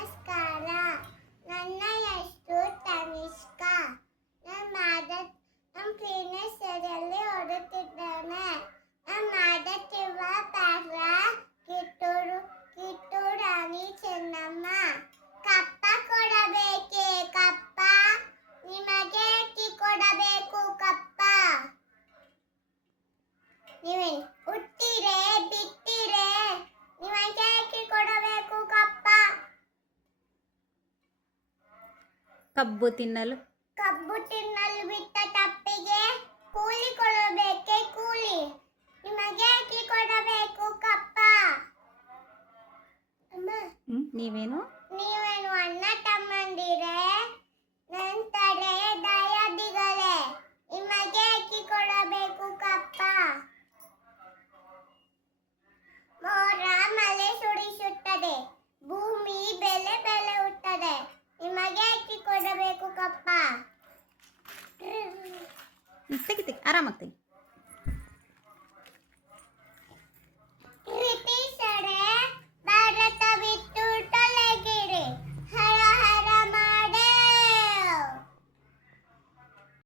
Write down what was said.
ನಮಸ್ಕಾರ. ನನ್ನ ಹೆಸರು ತನಿಷ್ಕಾ. ನಮ್ಮ ಕ್ಲೀನೆಸ್ಸರಲ್ಲಿ ಓಡುತ್ತಿದ್ದೇನೆ. ನಾನು ಮಾಡುತ್ತಿರುವ ಪಾಠ ಕಿತ್ತೂರು ರಾಣಿ ಚೆನ್ನಮ್ಮ. ಕಪ್ಪ ಕೊಡಬೇಕೆ ಕಪ್ಪ, ನಿಮಗೆ ಅಕ್ಕಿ ಕೊಡಬೇಕು ಕಪ್ಪ. ನೀವೇ ಹುಟ್ಟಿರೆ ಬಿಟ್ಟಿರೆ ನಿಮಗೆ ಅಕ್ಕಿ ಕೊಡಬೇಕು ಕಪ್ಪ. ಕಬ್ಬು ತಿನ್ನಲು ಬಿಟ್ಟ ತಪ್ಪಿಗೆ ಕೂಲಿ ಕೊಡಬೇಕೆ ಕೂಲಿ, ನಿಮಗೆ ಅಕ್ಕಿ ಕೊಡಬೇಕು ಕಪ್ಪ. ಅಮ್ಮ, ನೀವೇನು ನೀವೇನು ಅಣ್ಣ ತಮ್ಮಂದಿರೇ, ನಂತರೆ ದಯಾದಿಗಳೇ, ನಿಮಗೆ ಅಕ್ಕಿ ಕೊಡಬೇಕು ಕಪ್ಪ. ಮೋಡ ಮಳೆ ಸುರಿಸುತ್ತದೆ, ಭೂಮಿ ಬೆಳೆ ಬೆಳೆಯುತ್ತದೆ, ನಿಮಗೆ ಅಕ್ಕಿ ಕೊಡಬೇಕು ಕಪ್ಪ. ತೆಗಿ ಆರಾಮಾಗಿ ತೆಗಿ.